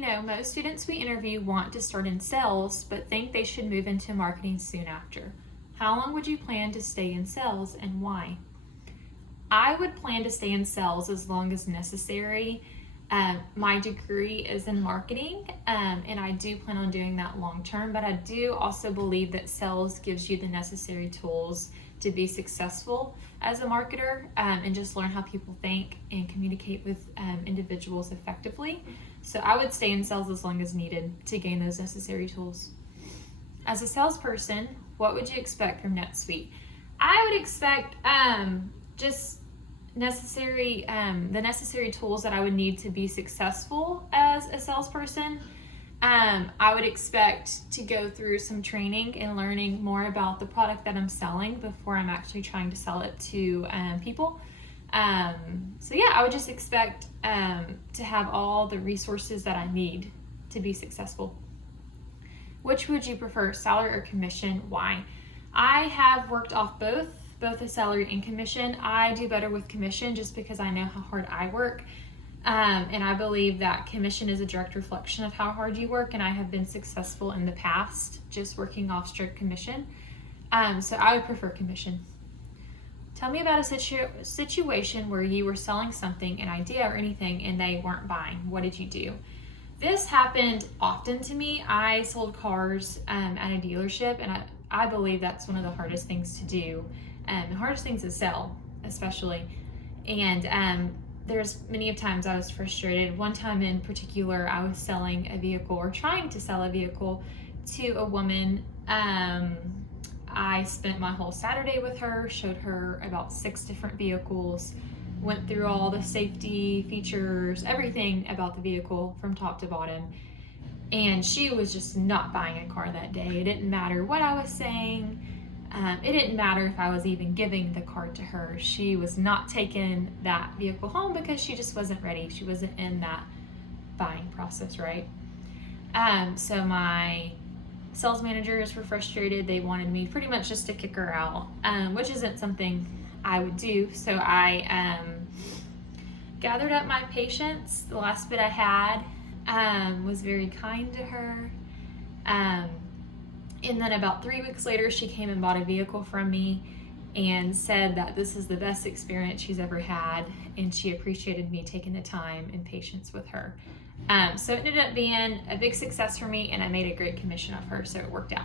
Most students we interview want to start in sales, but think they should move into marketing soon after. How long would you plan to stay in sales and why? I would plan to stay in sales as long as necessary. My degree is in marketing, and I do plan on doing that long term, but I do also believe that sales gives you the necessary tools to be successful as a marketer, and just learn how people think and communicate with individuals effectively. So I would stay in sales as long as needed to gain those necessary tools. As a salesperson, what would you expect from NetSuite? I would expect just the necessary tools that I would need to be successful as a salesperson. I would expect to go through some training and learning more about the product that I'm selling before I'm actually trying to sell it to people. I would just expect to have all the resources that I need to be successful. Which would you prefer, salary or commission? Why? I have worked off both a salary and commission. I do better with commission just because I know how hard I work. And I believe that commission is a direct reflection of how hard you work, and I have been successful in the past just working off strict commission. So I would prefer commission. Tell me about a situation where you were selling something, an idea or anything, and they weren't buying. What did you do? This happened often to me. I sold cars at a dealership, and I believe that's one of the hardest things to do. The hardest things to sell, especially. And there's many of times I was frustrated. One time in particular, I was selling a vehicle or trying to sell a vehicle to a woman. I spent my whole Saturday with her, showed her about 6 different vehicles, went through all the safety features, everything about the vehicle from top to bottom. And she was just not buying a car that day. It didn't matter what I was saying. It didn't matter if I was even giving the car to her. She was not taking that vehicle home because she just wasn't ready. She wasn't in that buying process, right? So my sales managers were frustrated. They wanted me pretty much just to kick her out, which isn't something I would do. So I gathered up my patience. The last bit I had, was very kind to her. And then about 3 weeks later, she came and bought a vehicle from me and said that this is the best experience she's ever had, and she appreciated me taking the time and patience with her. So it ended up being a big success for me, and I made a great commission off her, so it worked out.